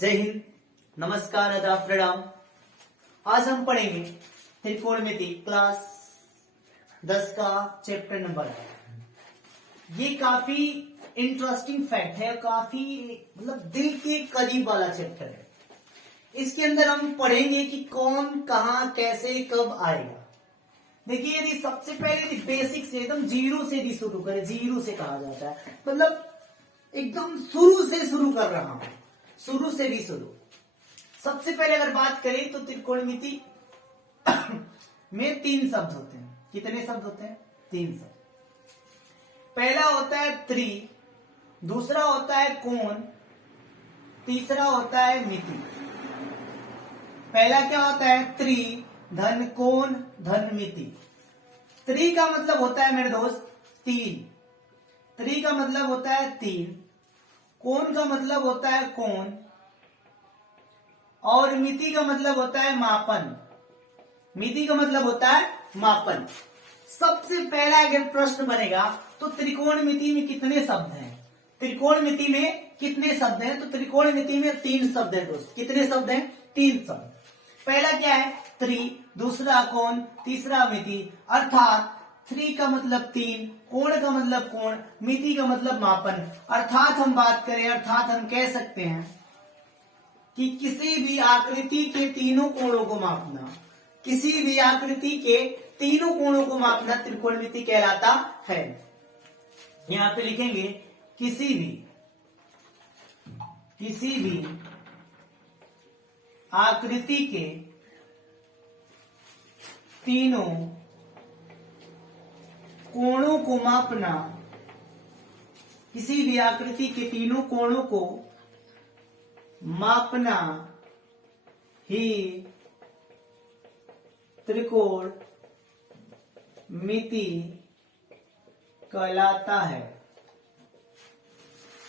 जय हिंद, नमस्कार, आदाब, प्रणाम। आज हम पढ़ेंगे त्रिकोणमिति क्लास 10 का चैप्टर नंबर 8। ये काफी इंटरेस्टिंग फैक्ट है, काफी दिल के करीब वाला चैप्टर है। इसके अंदर हम पढ़ेंगे कि कौन कहां कैसे कब आएगा। देखिए, यदि सबसे पहले बेसिक से एकदम जीरो से भी शुरू करें, जीरो से कहा जाता है, एकदम शुरू से शुरू कर रहा हूं, शुरू से भी शुरू। सबसे पहले अगर बात करें तो त्रिकोणमिति में 3 शब्द होते हैं। कितने शब्द होते हैं? 3 शब्द। पहला होता है त्रि, दूसरा होता है कोण, तीसरा होता है मिति। पहला क्या होता है? त्रि, धन कोण, धन मिति। त्रि का मतलब होता है मेरे दोस्त 3। त्रि का मतलब होता है 3, कोण का मतलब होता है कोण, और मिति का मतलब होता है मापन। मिति का मतलब होता है मापन। सबसे पहला अगर प्रश्न बनेगा तो त्रिकोणमिति में कितने शब्द हैं? त्रिकोणमिति में कितने शब्द हैं? तो त्रिकोणमिति में 3 शब्द हैं दोस्त। कितने शब्द हैं? 3 शब्द। पहला क्या है? त्रि, दूसरा कोण, तीसरा मिति। अर्थात त्रि का मतलब 3, कोण का मतलब कोण, मिति का मतलब मापन। अर्थात हम बात करें, अर्थात हम कह सकते हैं कि किसी भी आकृति के तीनों कोणों को मापना, किसी भी आकृति के तीनों कोणों को मापना त्रिकोणमिति कहलाता है। यहां पे लिखेंगे किसी भी आकृति के तीनों कोणों को मापना, किसी भी आकृति के तीनों कोणों को मापना ही त्रिकोण मिति कहलाता है।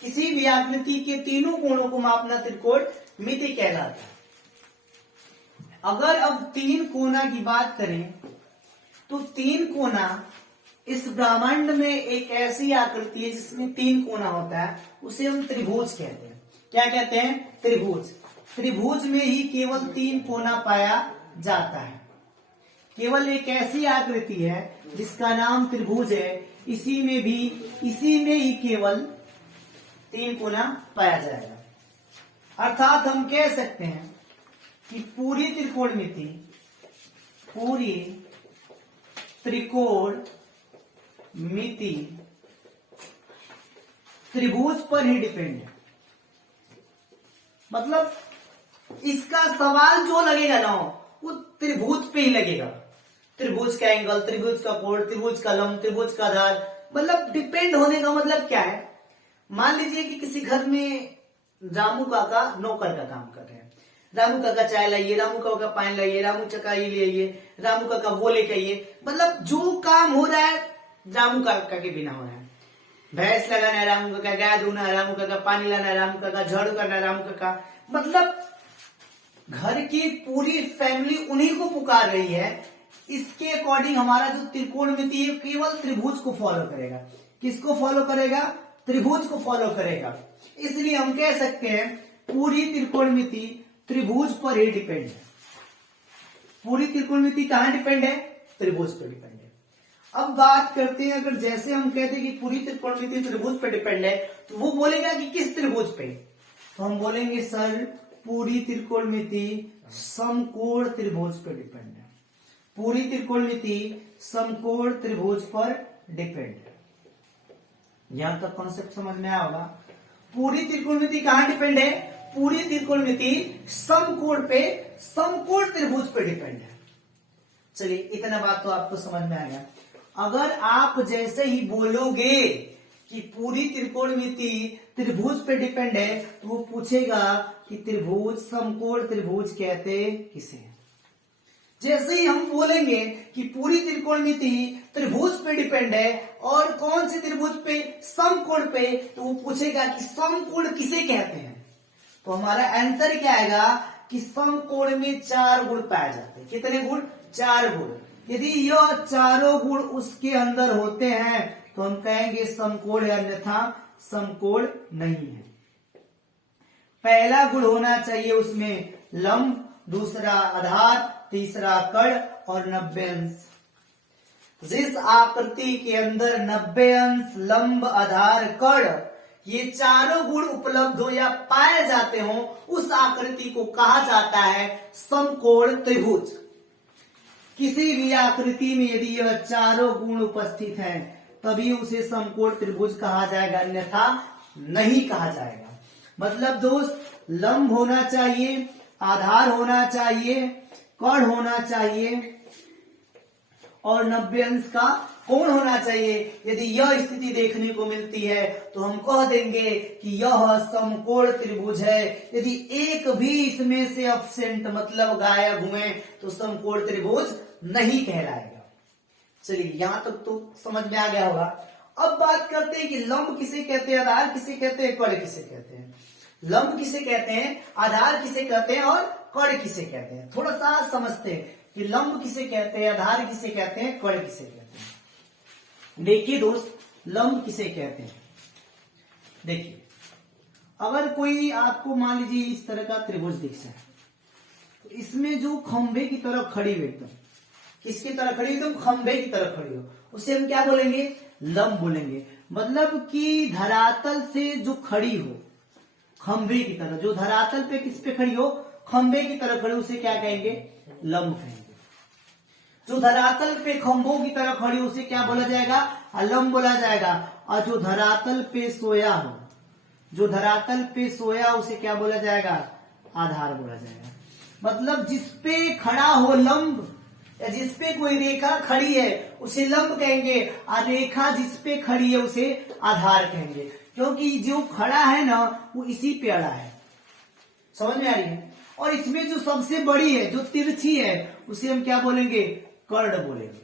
किसी भी आकृति के तीनों कोणों को मापना त्रिकोण मिति कहलाता है। अगर अब 3 कोना की बात करें तो 3 कोना इस ब्रह्मांड में एक ऐसी आकृति है जिसमें 3 कोना होता है, उसे हम त्रिभुज कहते हैं। क्या कहते हैं? त्रिभुज। त्रिभुज में ही केवल 3 कोना पाया जाता है। केवल एक ऐसी आकृति है जिसका नाम त्रिभुज है, इसी में ही केवल 3 कोना पाया जाएगा। अर्थात हम कह सकते हैं कि पूरी त्रिकोणमिति त्रिभुज पर ही डिपेंड है। मतलब इसका सवाल जो लगेगा ना वो त्रिभुज पे ही लगेगा। त्रिभुज का एंगल, त्रिभुज का कोण, त्रिभुज का लंब, त्रिभुज का आधार, डिपेंड होने का मतलब क्या है? मान लीजिए कि किसी घर में रामू काका नौकर का काम कर रहे हैं। रामू काका चाय लाइए, रामू काका पानी लाइए, रामू काका ये ले आइए, रामू काका वो लेके आइए। जो काम हो रहा है रामू काका के बिना हो रहा है। भैंस लगाना है रामू काका, गाय धोना है रामू काका, पानी लाना है रामू काका, झाड़ू करना है रामू काका। घर की पूरी फैमिली उन्हीं को पुकार रही है। इसके अकॉर्डिंग हमारा जो त्रिकोणमिति है केवल त्रिभुज को फॉलो करेगा। किसको फॉलो करेगा? त्रिभुज को फॉलो करेगा। इसलिए हम कह सकते हैं पूरी त्रिकोणमिति त्रिभुज पर ही डिपेंड है। पूरी त्रिकोणमिति कहां डिपेंड है? त्रिभुज पर डिपेंड है। अब बात करते हैं, अगर जैसे हम कहते हैं कि पूरी त्रिकोणमिति त्रिभुज पर डिपेंड है तो वो बोलेगा कि किस त्रिभुज पे? तो हम बोलेंगे सर पूरी त्रिकोणमिति समकोण त्रिभुज पर डिपेंड है। पूरी त्रिकोणमिति समकोण त्रिभुज पर डिपेंड है। यहां तक कॉन्सेप्ट समझ में आया होगा। पूरी त्रिकोणमिति कहां डिपेंड है? पूरी त्रिकोणमिति समकोण पे, समकोण त्रिभुज पे डिपेंड है। चलिए, इतना बात तो आपको समझ में आ गया। अगर आप जैसे ही बोलोगे कि पूरी त्रिकोणमिति त्रिभुज पे डिपेंड है तो वो पूछेगा कि त्रिभुज, समकोण त्रिभुज कहते किसे हैं? जैसे ही हम बोलेंगे कि पूरी त्रिकोणमिति त्रिभुज पे डिपेंड है और कौन से त्रिभुज पे? समकोण पे, तो वो पूछेगा कि समकोण किसे कहते हैं। तो हमारा आंसर क्या आएगा कि समकोण में 4 गुण पाए जाते हैं। कितने गुण? 4 गुण। यदि यह चारों गुण उसके अंदर होते हैं तो हम कहेंगे समकोण है, अन्यथा समकोण नहीं है। पहला गुण होना चाहिए उसमें लंब, दूसरा आधार, तीसरा कड़ और 90 अंश। जिस आकृति के अंदर 90 अंश, लंब, आधार, कड़ ये चारों गुण उपलब्ध हो या पाए जाते हो, उस आकृति को कहा जाता है समकोण त्रिभुज। किसी भी आकृति में यदि यह चारों गुण उपस्थित हैं तभी उसे समकोण त्रिभुज कहा जाएगा, अन्यथा नहीं कहा जाएगा। मतलब दोस्त, लंब होना चाहिए, आधार होना चाहिए, कड़ होना चाहिए और 90 अंश का कोण होना चाहिए। यदि यह स्थिति देखने को मिलती है तो हम कह देंगे कि यह समकोण त्रिभुज है। यदि एक भी इसमें से अब्सेंट मतलब गायब हुए तो समकोण त्रिभुज नहीं कहलाएगा। चलिए यहां तक तो समझ में आ गया होगा। अब बात करते हैं कि लंब किसे कहते हैं, आधार किसे कहते हैं, कड़ किसे कहते हैं। लंब किसे कहते हैं, आधार किसे कहते हैं और कड़ किसे कहते हैं। थोड़ा सा समझते हैं कि लंब किसे कहते हैं, आधार किसे कहते हैं, कड़ किसे कहते हैं। देखिए दोस्त, लंब किसे कहते हैं। देखिए, अगर कोई आपको मान लीजिए इस तरह का त्रिभुज दिख जाए तो इसमें जो खंभे की तरफ खड़ी हो, एकदम किसकी तरह खड़ी, एकदम खंभे की तरफ खड़ी हो, उसे हम क्या बोलेंगे, लंब बोलेंगे। मतलब कि धरातल से जो खड़ी हो खंभे की तरह, जो धरातल पे किस पे खड़ी हो, खंभे की तरह खड़ी, उसे क्या कहेंगे, लंब कहेंगे। जो धरातल पे खंभों की तरह खड़ी हो उसे क्या बोला जाएगा, लंब बोला जाएगा। और जो धरातल पे सोया हो, जो धरातल पे सोया उसे क्या बोला जाएगा, आधार बोला जाएगा। मतलब जिसपे खड़ा हो लंब या जिसपे कोई रेखा खड़ी है उसे लंब कहेंगे, और रेखा जिसपे खड़ी है उसे आधार कहेंगे। क्योंकि जो खड़ा है ना वो इसी पे अड़ा है, समझ में आ रही है। और इसमें जो सबसे बड़ी है, जो तिरछी है, उसे हम क्या बोलेंगे, कर्ण बोलेंगे।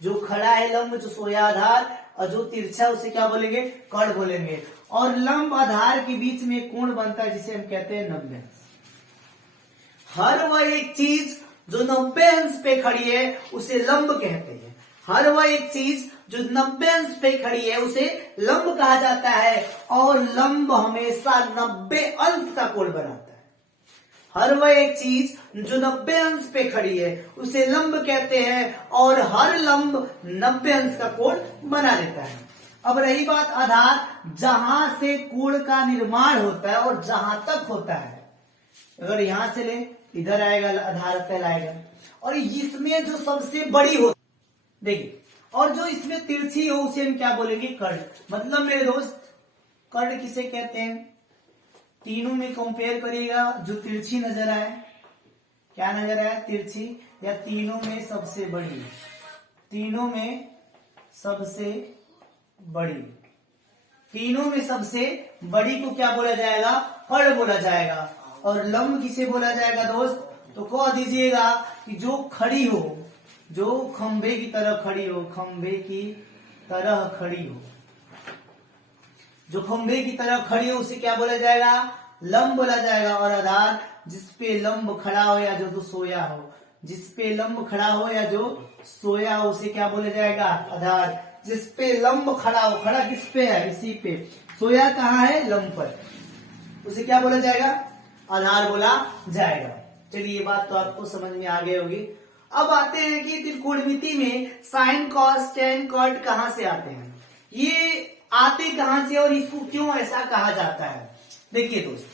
जो खड़ा है लंब, जो सोया आधार, और जो तिरछा उसे क्या बोलेंगे, कर्ण बोलेंगे। और लंब आधार के बीच में कोण बनता है जिसे हम कहते हैं 90 अंश। हर वह एक चीज जो 90 अंश पे खड़ी है उसे लंब कहते हैं। हर वह एक चीज जो 90 अंश पे खड़ी है उसे लंब कहा जाता है। और लंब हमेशा 90 अंश का कोण बनाता है। हर वह एक चीज जो 90 अंश पे खड़ी है उसे लंब कहते हैं, और हर लंब 90 अंश का कोण बना देता है। अब रही बात आधार, जहां से कोण का निर्माण होता है और जहां तक होता है। अगर यहां से ले, इधर आएगा आधार कहलाएगा। और इसमें जो सबसे बड़ी हो, देखिए, और जो इसमें तिरछी हो उसे हम क्या बोलेंगे, कर्ण। मतलब मेरे दोस्त, कर्ण किसे कहते हैं, तीनों में कंपेयर करिएगा, जो तिरछी नजर आए, क्या नजर आए, तिरछी, या तीनों में सबसे बड़ी, तीनों में सबसे बड़ी, तीनों में सबसे बड़ी को क्या बोला जाएगा, कर्ण बोला जाएगा। और लंब किसे बोला जाएगा दोस्त, तो कह दीजिएगा कि जो खड़ी हो, जो खंभे की तरह खड़ी हो, खंभे की तरह खड़ी हो, जो खंभे की तरह खड़ी हो उसे क्या बोला जाएगा, लंब बोला जाएगा। और आधार, जिसपे लंब खड़ा हो या जो सोया हो, जिसपे लंब खड़ा हो या जो सोया हो उसे क्या बोला जाएगा, आधार। जिसपे लंब खड़ा हो, खड़ा किस पे है, इसी पे, सोया कहाँ है, लंब पर, उसे क्या बोला जाएगा, आधार बोला जाएगा। चलिए ये बात तो आपको समझ में आ गई होगी। अब आते हैं कि त्रिकोणमिति में साइन, कॉस, टेन, कॉट कहां से आते हैं, ये आते कहां से और इसको क्यों ऐसा कहा जाता है। देखिए दोस्त,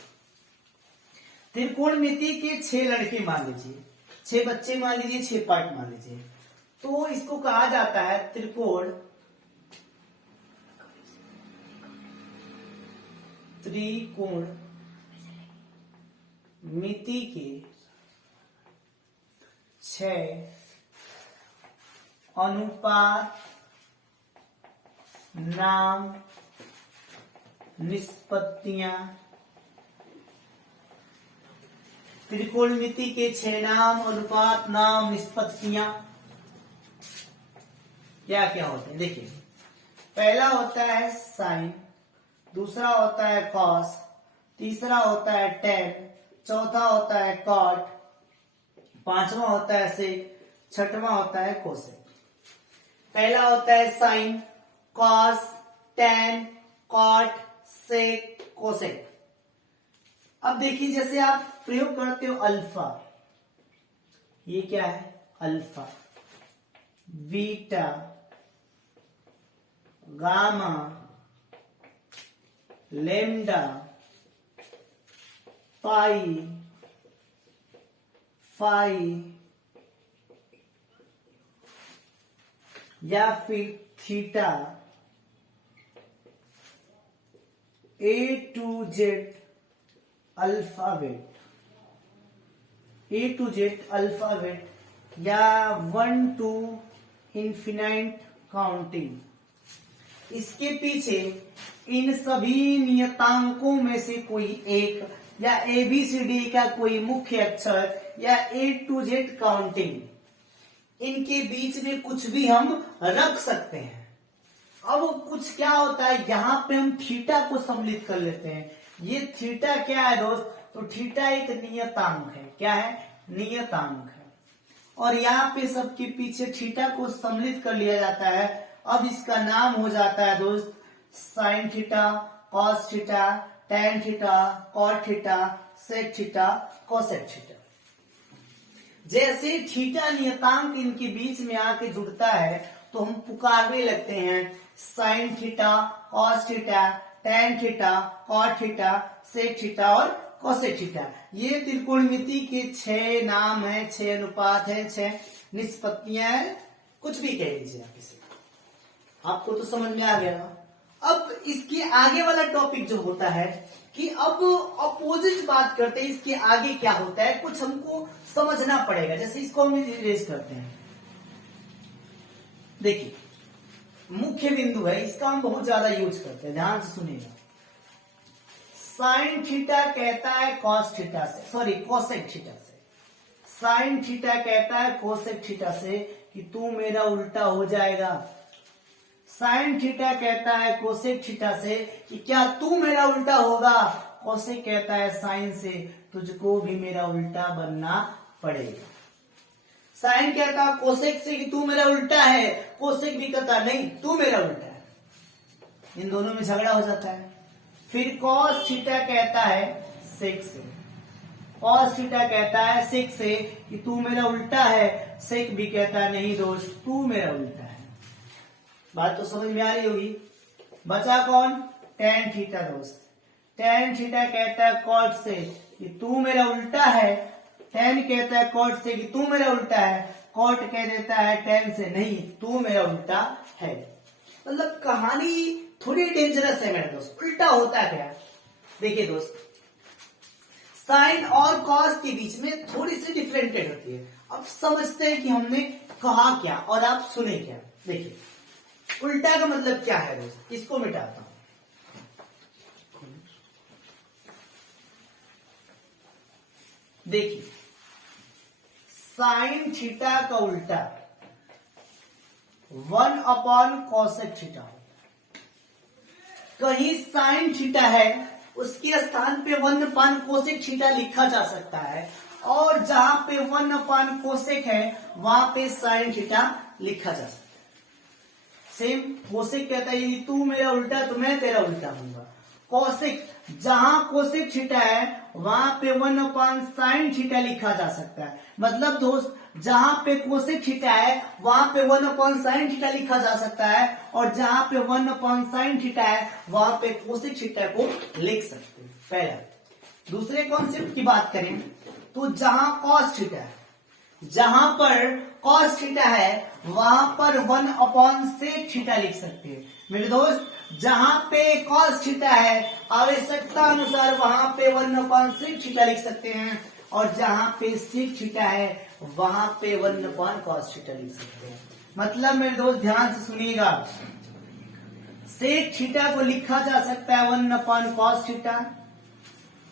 त्रिकोणमिति के 6 लड़के मान लीजिए, 6 बच्चे मान लीजिए, 6 पार्ट मान लीजिए, तो इसको कहा जाता है त्रिकोण मिति के 6 अनुपात, नाम, निष्पत्तियां। त्रिकोणमिति के 6 नाम, अनुपात, नाम, निष्पत्तियां क्या क्या होते हैं। देखिए, पहला होता है साइन, दूसरा होता है कॉस, तीसरा होता है टेन, चौथा होता है कॉट, पांचवा होता है सेक, छठवां होता है कोसेक। पहला होता है साइन, कॉस, टेन, कॉट, सेक, कोसेक। अब देखिए जैसे आप प्रयोग करते हो अल्फा, ये क्या है alpha, beta, gamma, lambda, pi, phi, या फिर theta, A to Z alphabet, A to Z alphabet, या 1 to इन्फिनाइट काउंटिंग। इसके पीछे इन सभी नियतांकों में से कोई एक, या ABCD का कोई मुख्य अक्षर, या A to Z काउंटिंग, इनके बीच में कुछ भी हम रख सकते हैं। अब कुछ क्या होता है, यहां पे हम थीटा को सम्मिलित कर लेते हैं। ये थीटा क्या है दोस्त, तो थीटा एक नियतांक है। क्या है, नियतांक है। और यहाँ पे सबके पीछे थीटा को सम्मिलित कर लिया जाता है। अब इसका नाम हो जाता है दोस्त sine theta, cos theta, tan theta, cot theta, sec theta, cosec theta. जैसे थीटा नियतांक इनके बीच में आके जुड़ता है तो हम पुकारने लगते हैं sine theta, cos theta, tan theta, cot theta, sec theta और कोसेक थीटा। ये त्रिकोणमिति के 6 नाम है, 6 अनुपात है, 6 निष्पत्तियां हैं, कुछ भी कह लीजिए आप इसे। आपको तो समझ में आ गया। अब इसके आगे वाला टॉपिक जो होता है कि अब अपोजिट बात करते हैं, इसके आगे क्या होता है कुछ हमको समझना पड़ेगा। जैसे इसको हम इरेज करते हैं, देखिए मुख्य बिंदु है, इसका हम बहुत ज्यादा यूज करते हैं, ध्यान से सुनिएगा। साइन थीटा कहता है कॉस थीटा से, सॉरी कोसेक थीटा से। साइन थीटा कहता है कोसेक थीटा से कि तू मेरा उल्टा हो जाएगा। साइन थीटा कहता है कोसेक थीटा से कि क्या तू मेरा उल्टा होगा। कोसेक कहता है साइन से तुझको भी मेरा उल्टा बनना पड़ेगा। साइन कहता है कोसेक से कि तू मेरा उल्टा है, कोसेक भी कहता नहीं तू मेरा उल्टा है। इन दोनों में झगड़ा हो जाता है। फिर कॉस थीटा कहता है सेक से, कॉस थीटा कहता है सेक से कि तू मेरा उल्टा है, सेक भी कहता है नहीं दोस्त तू मेरा उल्टा है। बात तो समझ में आ रही होगी। बचा कौन, टैन थीटा दोस्त। टैन थीटा कहता है कॉट से कि तू मेरा उल्टा है, टैन कहता है कॉट से कि तू मेरा उल्टा है, कॉट कह देता है टैन से नहीं तू मेरा उल्टा है। मतलब कहानी थोड़ी डेंजरस है मेरे दोस्त। उल्टा होता क्या, देखिए दोस्त साइन और कॉस के बीच में थोड़ी सी डिफरेंटेड होती है। अब समझते हैं कि हमने कहा क्या और आप सुने क्या। देखिए उल्टा का मतलब क्या है दोस्त, इसको मिटाता हूं। देखिए साइन थीटा का उल्टा 1/cosec थीटा होता है। कहीं साइन थीटा है उसके स्थान पे 1/cosec थीटा लिखा जा सकता है, और जहां पे 1/cosec है वहां पे साइन थीटा लिखा जा सकता है। सेम कोसेक कहता है यदि तू मेरा उल्टा तो मैं तेरा उल्टा हूंगा। कोसेक, जहां कोसेक थीटा है वहां पे 1/sin थीटा लिखा जा सकता है। मतलब दोस्त जहां पे कोसेक थीटा है वहां पे 1/sin थीटा लिखा जा सकता है, और जहां पे 1/sin थीटा है वहां पे कोसेक थीटा को लिख सकते हैं। पहला। दूसरे कॉन्सेप्ट की बात करें तो जहां कॉस थीटा है, जहां पर कॉस थीटा है वहां पर 1/sec थीटा लिख सकते हैं। मेरे दोस्त जहां पे कॉस थीटा है आवश्यकता अनुसार वहां पे 1/sec थीटा लिख सकते हैं, और जहां पे sec थीटा है वहां पे 1/cos थीटा लिख सकते हैं। मतलब मेरे दोस्त ध्यान से सुनिएगा, sec थीटा को लिखा जा सकता है 1/cos थीटा,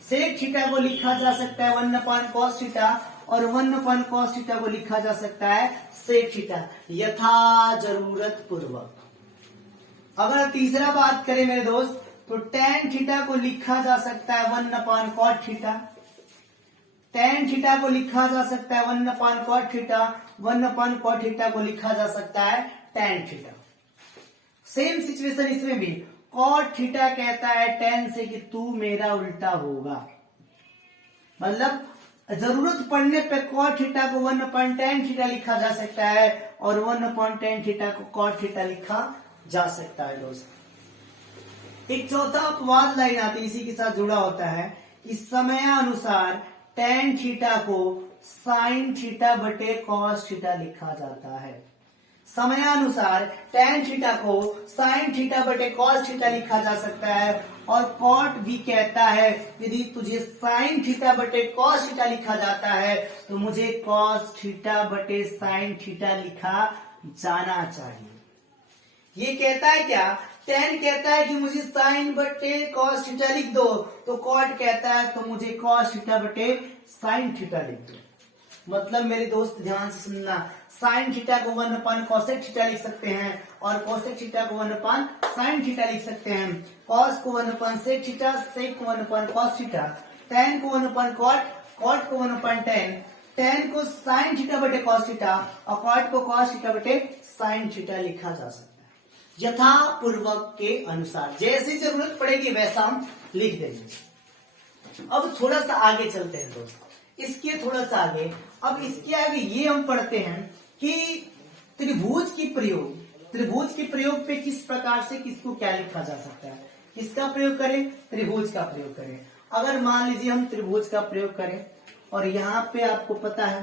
sec थीटा को लिखा जा सकता है 1/cos थीटा, और 1/cos थीटा को लिखा जा सकता है sec थीटा, यथा जरूरत पूर्वक। अगर तीसरा बात करें मेरे दोस्त तो tan थीटा को लिखा जा सकता है 1/cot थीटा, tan थीटा को लिखा जा सकता है 1/cot थीटा, 1/cot थीटा को लिखा जा सकता है tan थीटा। सेम सिचुएशन इसमें भी, cot थीटा कहता है tan से कि तू मेरा उल्टा होगा। मतलब जरूरत पड़ने पे cot थीटा को 1/tan थीटा लिखा जा सकता है और 1/tan थीटा को cot थीटा लिखा जा सकता है दोस्त। एक चौथा अपवाद लाइन आती है, इसी के साथ जुड़ा होता है कि समयानुसार tan थीटा को sin थीटा बटे cos थीटा लिखा जाता है। समयानुसार tan थीटा को sin थीटा बटे cos थीटा लिखा जा सकता है और कॉट भी कहता है यदि तुझे sin थीटा बटे cos थीटा लिखा जाता है तो मुझे cos थीटा बटे sin थीटा लिखा जाना चाहिए। ये कहता है क्या, tan कहता है कि मुझे sin बटे cos थीटा लिख दो, तो कॉट कहता है तो मुझे cos थीटा बटे sin थीटा लिख दो। मतलब मेरे दोस्त ध्यान से सुनना, sin थीटा को 1/cosec थीटा लिख सकते हैं और cosec थीटा को 1/sin थीटा लिख सकते हैं, cos को 1/sec थीटा, sec को 1/cos थीटा, tan को 1/cot, cot को 1/tan, tan को sin थीटा बटे cos थीटा और cot को cos थीटा बटे sin थीटा लिखा जा सकता है। यथा पूर्वक के अनुसार जैसी जरूरत पड़ेगी वैसा हम लिख देंगे। अब थोड़ा सा आगे चलते हैं दोस्त, इसके थोड़ा सा आगे, अब इसके आगे ये हम पढ़ते हैं कि त्रिभुज की प्रयोग पे किस प्रकार से किसको क्या लिखा जा सकता है। किसका प्रयोग करें, त्रिभुज का प्रयोग करें। अगर मान लीजिए हम त्रिभुज का प्रयोग करें और यहाँ पे आपको पता है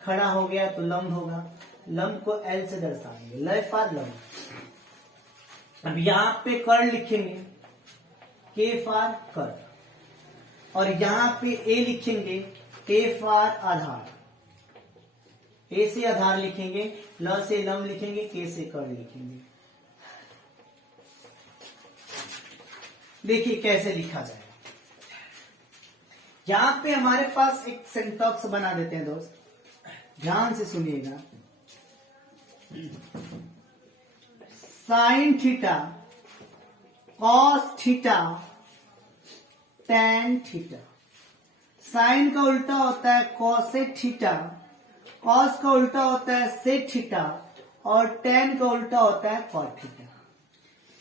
खड़ा हो गया तो लंब होगा, लंब को L से दर्शाएंगे, ल फॉर लंब। अब यहाँ पे कर्ण लिखेंगे, K फॉर कर्ण, और यहाँ पे A लिखेंगे, A फॉर आधार, A से आधार लिखेंगे, ल से लंब लिखेंगे, K से कर्ण लिखेंगे। देखिए कैसे लिखा जाएगा। यहां पे हमारे पास एक सिंटैक्स बना देते हैं दोस्त, ध्यान से सुनिएगा। Sine theta, cos theta, tan theta. Sine का उल्टा होता है कॉसेक थीटा, कॉस का उल्टा होता है सेक थीटा और टैन का उल्टा होता है कॉट थीटा।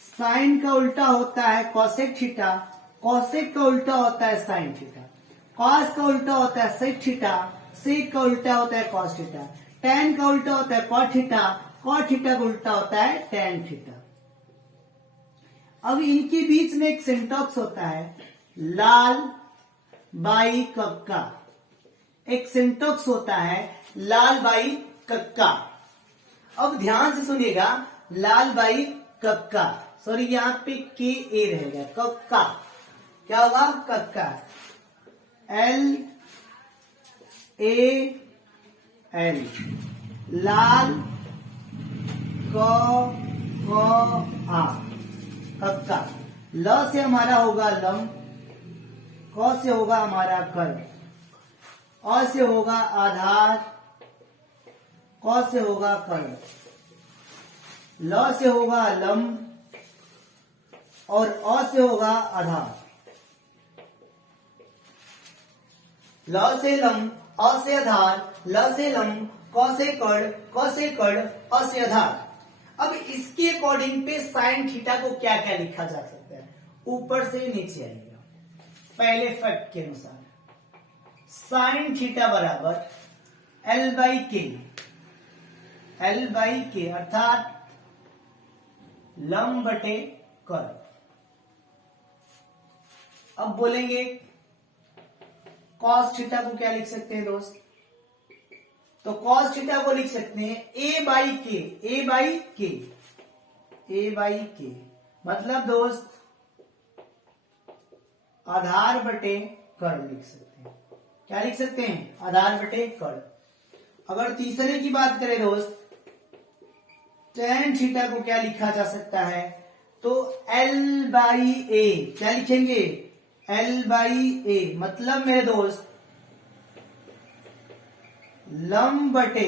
साइन का उल्टा होता है कॉसेक थीटा, कॉसेक का उल्टा होता है साइन थीटा, कॉस का उल्टा होता है सेक थीटा, सेक का उल्टा होता है कॉस थीटा, टैन का उल्टा होता है कॉट थीटा, कॉट थीटा का उल्टा होता है टैन थीटा। अब इनके बीच में एक सिंटैक्स होता है लाल बाई कक्का, एक सिंटैक्स होता है लाल बाई कक्का। अब ध्यान से सुनिएगा, लाल बाई कक्का, सॉरी यहाँ पे के ए रहेगा, कक्का क्या होगा, कक्का, L A L, लाल क आ, कक्का। ल से हमारा होगा लम, क से होगा हमारा कर्ण, अ से होगा आधार, क से होगा कर्ण, ल से होगा लंब और अ से होगा आधार। ल से लंब, अ से आधार, ल से लंब, क से कर्ण, क से कर्ण, अ से आधार। अब इसके अकॉर्डिंग पे साइन थीटा को क्या क्या लिखा जा सकता है, ऊपर से नीचे आएगा। पहले फैक्ट के अनुसार साइन थीटा बराबर L बाई के, L बाई के अर्थात लंब बटे कर्ण। अब बोलेंगे कॉस थीटा को क्या लिख सकते हैं दोस्त, तो कॉस थीटा को लिख सकते हैं A बाई के, A बाई के, A बाई के मतलब दोस्त आधार बटे कर्ण लिख सकते हैं। क्या लिख सकते हैं, आधार बटे कर्ण। अगर तीसरे की बात करें दोस्त, tan थीटा को क्या लिखा जा सकता है, तो L बाई ए, क्या लिखेंगे, L बाई ए मतलब मेरे दोस्त लंब बटे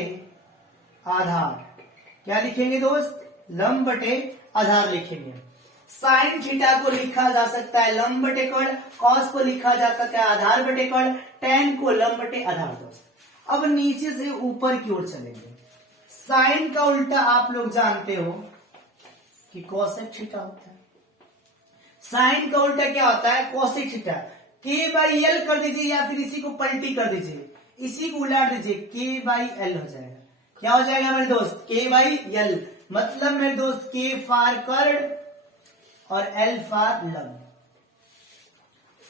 आधार। क्या लिखेंगे दोस्त, लंब बटे आधार लिखेंगे। साइन थीटा को लिखा जा सकता है लंब बटे कर्ण, कॉस को लिखा जा सकता है आधार बटे कर्ण, टैन को लंब बटे आधार दोस्त। अब नीचे से ऊपर की ओर चलेंगे। साइन का उल्टा आप लोग जानते हो कि कोसेक थीटा होता है। साइन का उल्टा क्या होता है, कोसेक थीटा। के बाई एल कर दीजिए या फिर इसी को पलटी कर दीजिए, इसी को उलाट दीजिए, के बाई एल हो जाएगा। क्या हो जाएगा मेरे दोस्त? के बाई एल, मतलब मेरे दोस्त के फॉर कर्ड और एल फॉर लब।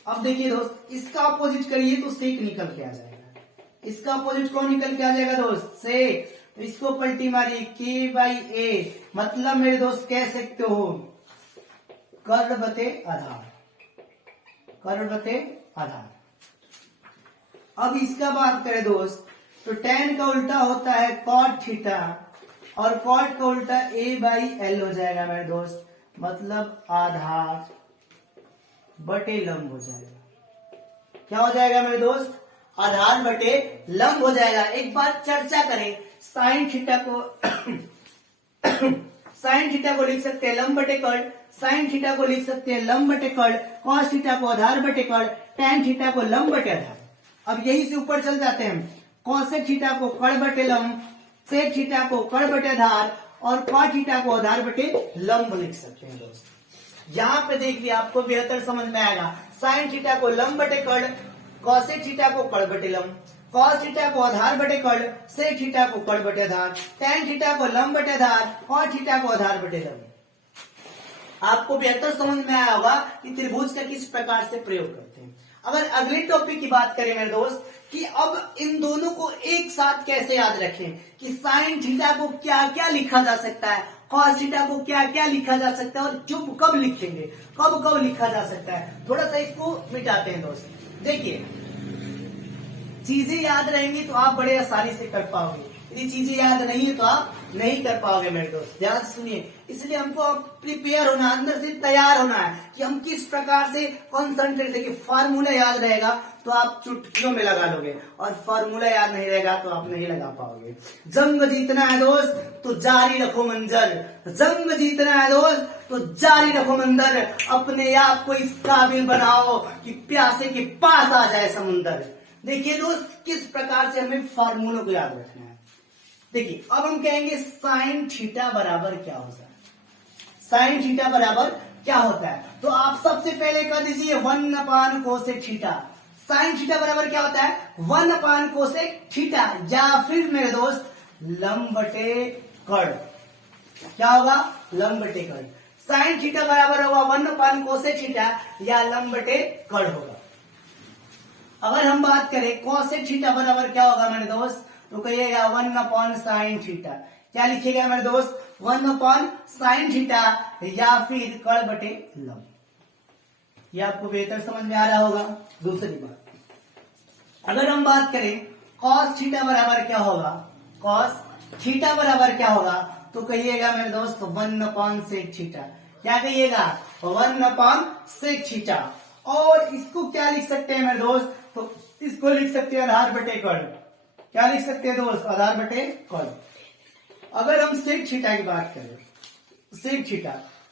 अब देखिए दोस्त, इसका अपोजिट करिए तो सेक निकल के आ जाएगा। इसका अपोजिट कौन निकल के आ जाएगा दोस्त? सेक। तो इसको पलटी मारिए, के बाई ए, मतलब मेरे दोस्त कह सकते हो कर्ड बटे आधार, कर्ड बटे आधार। अब इसका बात करें दोस्त, तो tan का उल्टा होता है cot थीटा और cot का उल्टा a बाई एल हो जाएगा मेरे दोस्त, मतलब आधार बटे लंब हो जाएगा। क्या हो जाएगा मेरे दोस्त? आधार बटे लंब हो जाएगा। एक बात चर्चा करें, साइन थीटा को साइन थीटा को लिख सकते हैं लंब बटे कर्ड, साइन थीटा को लिख सकते हैं लंब बटे कर्ड, कॉस थीटा को आधार बटे कर्ड, tan थीटा को लंब बटे आधार। अब यही से ऊपर चल जाते हैं, कॉसेक थीटा को कर्ड बटे लंब, सेक थीटा को कर्ड बटे आधार और कॉट थीटा को आधार बटे लंब लिख सकते हैं दोस्त। यहाँ पे देखिए आपको बेहतर समझ में आएगा, साइन थीटा को लंब बटे कर्ड, कॉसेक थीटा को कर्ड बटे लंब, कॉस थीटा को आधार बटे कर्ड, सेक थीटा को कर्ड बटे आधार, tan थीटा को लंब बटे आधार, कॉट थीटा को आधार बटे लंब। आपको बेहतर समझ में आया होगा कि त्रिभुज का किस प्रकार से प्रयोग करते हैं। अगर अगले टॉपिक की बात करें मेरे दोस्त, कि अब इन दोनों को एक साथ कैसे याद रखें, कि साइन थीटा को क्या क्या लिखा जा सकता है, कॉस थीटा को क्या क्या लिखा जा सकता है और कब लिखेंगे, कब कब लिखा जा सकता है। थोड़ा सा इसको मिटाते हैं दोस्त। देखिए, चीजें याद रहेंगी तो आप बड़े आसानी से कर पाओगे, यदि चीजें याद नहीं है तो आप नहीं कर पाओगे मेरे दोस्त। ध्यान सुनिए, इसलिए हमको प्रिपेयर होना, अंदर से तैयार होना है कि हम किस प्रकार से कॉन्सेंट्रेट। देखिए, फार्मूला याद रहेगा तो आप चुटकियों में लगा लोगे और फार्मूला याद नहीं रहेगा तो आप नहीं लगा पाओगे। जंग जीतना है दोस्त तो जारी रखो मंजर, जंग जीतना है दोस्त तो जारी रखो मंजर, अपने आप को इस काबिल बनाओ कि प्यासे के पास आ जाए समुंदर। देखिए दोस्त, किस प्रकार से हमें फार्मूलों को याद रखना है। देखिए, अब हम कहेंगे साइन थीटा बराबर क्या होता है, साइन थीटा बराबर क्या होता है। तो आप सबसे पहले कर दीजिए 1 कोसेक थीटा। साइन थीटा बराबर क्या होता है? 1 कोसेक थीटा, या फिर मेरे दोस्त लंब बटे कर्ड। क्या होगा? लंब बटे कर्ड। साइन थीटा बराबर होगा 1 कोसेक थीटा या लंब बटे कर्ड होगा। अगर हम बात करें कोसेक थीटा बराबर क्या होगा मेरे दोस्त, तो कहिएगा 1 साइन थीटा। क्या लिखिएगा मेरे दोस्त? 1 साइन थीटा या फिर कर्ड बटे लंब। ये आपको बेहतर समझ में आ रहा होगा। दूसरी बात, अगर हम बात करें कॉस थीटा बराबर क्या होगा, कॉस थीटा बराबर क्या होगा, तो कहिएगा मेरे दोस्त 1 सेक थीटा। क्या कहिएगा? 1 सेक थीटा। और इसको क्या लिख सकते हैं मेरे दोस्त, तो इसको लिख सकते हैं आधार बटे कर्ड। क्या लिख सकते हैं दोस्त? आधार बटे कर्ड। अगर हम सेक थीटा की बात करें, सेक थीटा,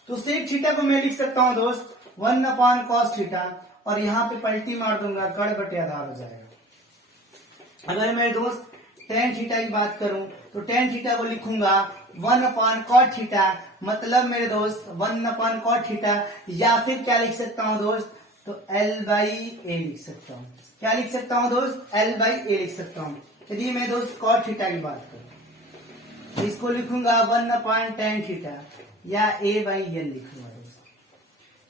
तो सेक थीटा को मैं लिख सकता हूं दोस्त 1 कॉस थीटा और यहां पे पलटी मार दूंगा, कर्ड बटे आधार हो जाएगा। अगर मैं दोस्त tan थीटा की बात करूं तो tan थीटा को लिखूंगा 1 कॉट थीटा, मतलब मेरे दोस्त 1 कॉट थीटा, या फिर क्या लिख सकता हूं दोस्त, तो L बाई ए लिख सकता हूं। क्या लिख सकता हूं दोस्त? L बाई ए लिख सकता हूं। यदि मैं दोस्त कॉट थीटा की बात करूं तो इसको लिखूंगा 1 tan थीटा या A बाई एल लिखूंगा दोस्त।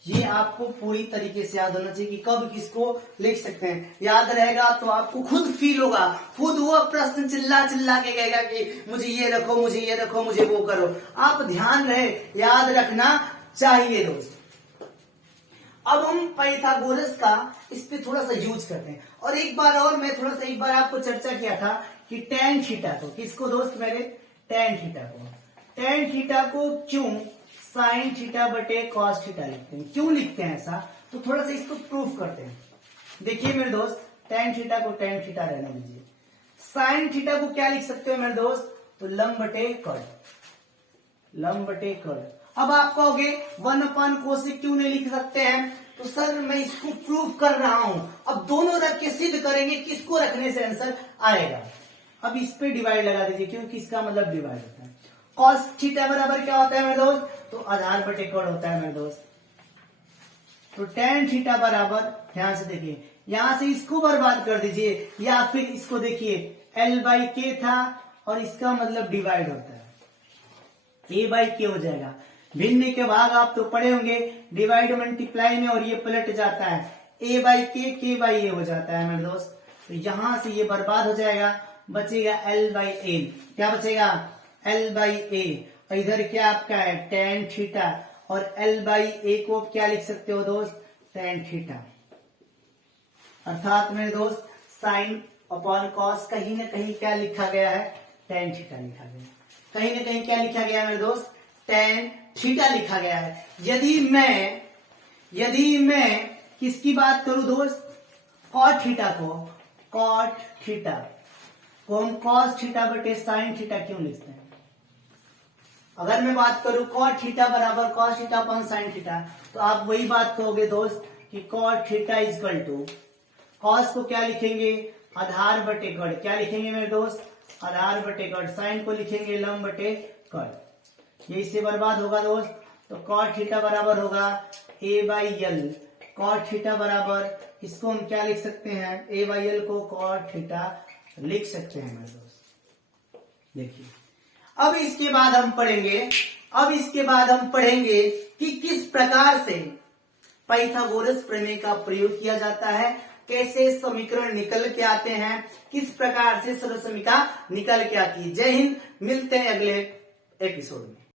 ये आपको पूरी तरीके से याद होना चाहिए कि कब किसको लिख सकते हैं। याद रहेगा तो आपको खुद फील होगा, खुद वो प्रश्न चिल्ला चिल्ला के कहेगा कि मुझे ये रखो, मुझे ये रखो, मुझे वो करो। आप ध्यान रहे, याद रखना चाहिए दोस्त। अब हम पाइथागोरस का इस पे थोड़ा सा यूज करते हैं। और एक बार आपको चर्चा किया था कि tan थीटा को, किसको दोस्त मेरे? tan थीटा को। tan थीटा को क्यों साइन थीटा बटे कॉस थीटा लिखते हैं? क्यों लिखते हैं ऐसा, तो थोड़ा सा इसको प्रूफ करते हैं। देखिए मेरे दोस्त, tan थीटा को tan थीटा रहने दीजिए। साइन थीटा को क्या लिख सकते हो मेरे दोस्त, तो लंब बटे कर्ड, लंब बटे कर्ड। अब आप कहोगे 1 कोसेक क्यों नहीं लिख सकते हैं, तो सर मैं इसको प्रूफ कर रहा हूं। अब दोनों रख के सिद्ध करेंगे, किसको रखने से आंसर आएगा। अब इस पे डिवाइड लगा दीजिए, क्योंकि इसका मतलब डिवाइड होता है। कॉस थीटा बराबर क्या होता है मेरे दोस्त, तो आधार बटे कर्ड होता है मेरे दोस्त। तो tan थीटा बराबर, ध्यान से देखिए, यहां से इसको बर्बाद कर दीजिए या फिर इसको देखिए L/K था और इसका मतलब डिवाइड होता है, A/K हो जाएगा। भिन्न के भाग आप तो पढ़े होंगे, डिवाइड मल्टीप्लाई में, और ये पलट जाता है A/K, K/A हो जाता है मेरे दोस्त। तो यहां से ये बर्बाद हो जाएगा, बचेगा L/A। क्या बचेगा? L/A। और इधर क्या आपका है? tan theta. और L/A को क्या लिख सकते हो दोस्त? tan theta. अर्थात मेरे दोस्त साइन अपॉन कॉस कहीं ना कहीं क्या लिखा गया है? tan थीटा लिखा गया है। कहीं ना कहीं क्या लिखा गया है मेरे दोस्त? tan थीटा लिखा गया है। यदि मैं किसकी बात करूं दोस्त? cot थीटा को, cot थीटा को हम cos थीटा बटे साइन थीटा क्यों लिखते हैं? अगर मैं बात करूं cot थीटा बराबर cos theta upon sine theta, तो आप वही बात कहोगे दोस्त कि cot theta is equal to, cos को क्या लिखेंगे? आधार बटे गढ़। क्या लिखेंगे मेरे दोस्त? आधार बटे गढ़। साइन को लिखेंगे लंब बटे गढ़। ये इससे बर्बाद होगा दोस्त। तो cot थीटा बराबर होगा A/L। cot थीटा बराबर, इसको हम क्या लिख सकते हैं? A/L को cot थीटा लिख सकते हैं मेरे दोस्त। देखिए, अब इसके बाद हम पढ़ेंगे कि किस प्रकार से पाइथागोरस प्रमेय का प्रयोग किया जाता है, कैसे समीकरण निकल के आते हैं, किस प्रकार से सर्वसमीका निकल के आती है। जय हिंद, मिलते हैं अगले एपिसोड में।